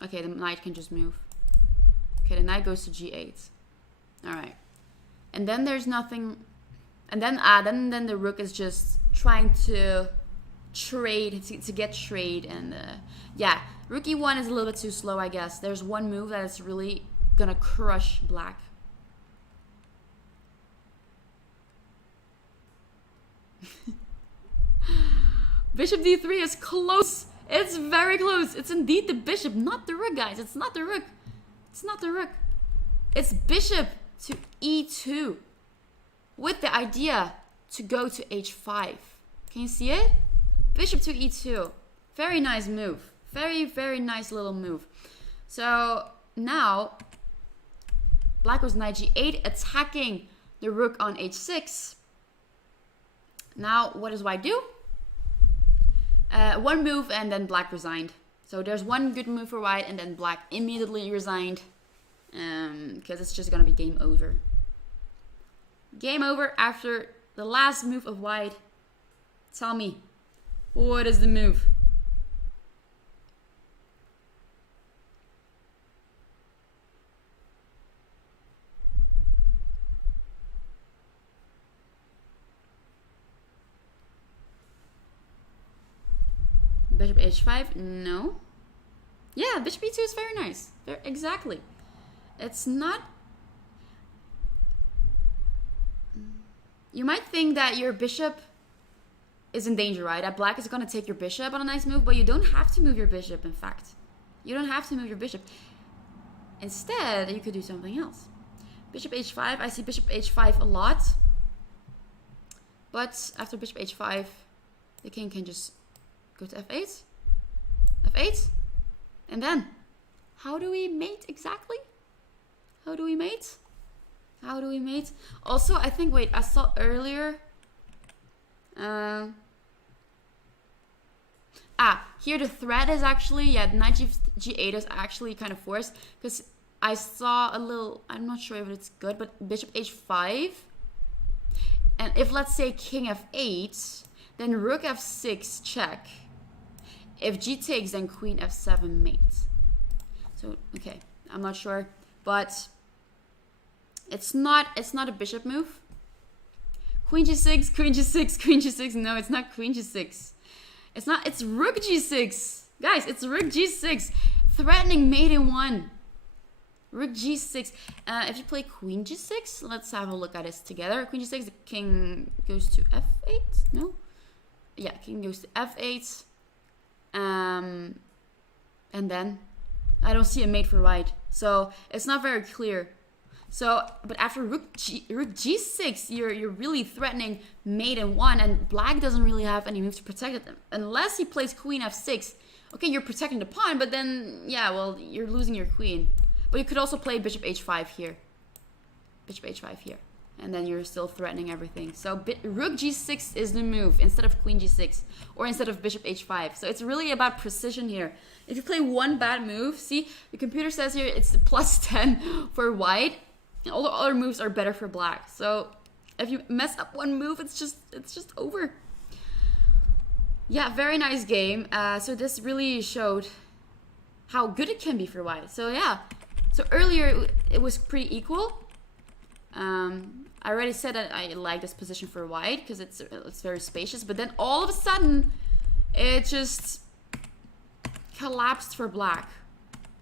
Okay, the knight can just move. Okay, the knight goes to G8. All right, and then there's nothing, and then the rook is just trying to trade to get trade, and yeah, Rook E1 is a little bit too slow, I guess. There's one move that is really gonna crush black. Bishop D3 is close. It's very close. It's indeed the bishop, not the rook, guys. It's not the rook. It's not the rook. It's bishop to E2 with the idea to go to H5. Can you see it? Bishop to E2. Very nice move. Very, very nice little move. So now black goes knight G8, attacking the rook on H6. Now what does white do? One move and then black resigned. So there's one good move for white and then black immediately resigned. Because it's just gonna be game over. Game over after the last move of white. Tell me, what is the move? Bishop H5? No. Yeah, Bishop E2 is very nice. Exactly. It's not... You might think that your bishop is in danger, right? That black is going to take your bishop on a nice move, but you don't have to move your bishop, in fact. You don't have to move your bishop. Instead, you could do something else. Bishop H5. I see Bishop H5 a lot. But after Bishop H5, the king can just go to F8. F8. And then, how do we mate exactly? How do we mate? How do we mate? Also, I think, wait, I saw earlier. Here the threat is actually, yeah, knight G8 is actually kind of forced. Because I saw a little, I'm not sure if it's good, but Bishop H5. And if, let's say, King F8, then Rook F6 check. If G takes, then Queen F7 mate. So, okay, I'm not sure. But it's not a bishop move. Queen G6, Queen G6, Queen G6. No, it's not Queen G6. It's not, it's Rook G6. Guys, it's Rook G6. Threatening mate in one. Rook G6. If you play Queen G6, let's have a look at this together. Queen G6, the king goes to F8. No? Yeah, king goes to F8. And then I don't see a mate for white. So it's not very clear. So, but after Rook G6, you're really threatening mate in one, and black doesn't really have any moves to protect it unless he plays Queen F6. Okay, you're protecting the pawn, but then yeah, well, you're losing your queen. But you could also play Bishop H5 here. Bishop H5 here. And then you're still threatening everything. So Rook G6 is the move instead of Queen G6 or instead of Bishop H5. So it's really about precision here. If you play one bad move, see, the computer says here it's plus 10 for white. And all the other moves are better for black. So if you mess up one move, it's just over. Yeah, very nice game. So this really showed how good it can be for white. So yeah, so earlier it was pretty equal. I already said that I like this position for white because it's very spacious, but then all of a sudden it just collapsed for black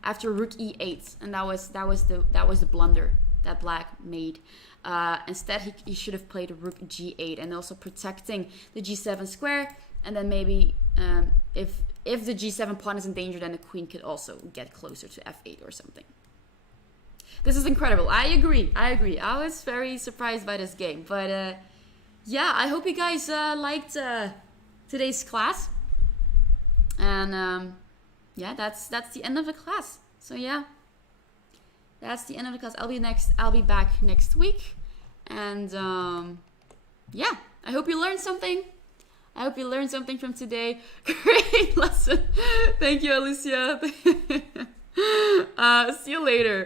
after Rook E8, and that was the blunder that black made. Instead, he should have played Rook G8 and also protecting the G7 square, and then maybe if the G7 pawn is in danger, then the queen could also get closer to F8 or something. This is incredible. I agree. I was very surprised by this game. But yeah, I hope you guys liked today's class. And yeah, that's the end of the class. So yeah, that's the end of the class. I'll be back next week. And yeah, I hope you learned something. I hope you learned something from today. Great lesson. Thank you, Alicia. See you later.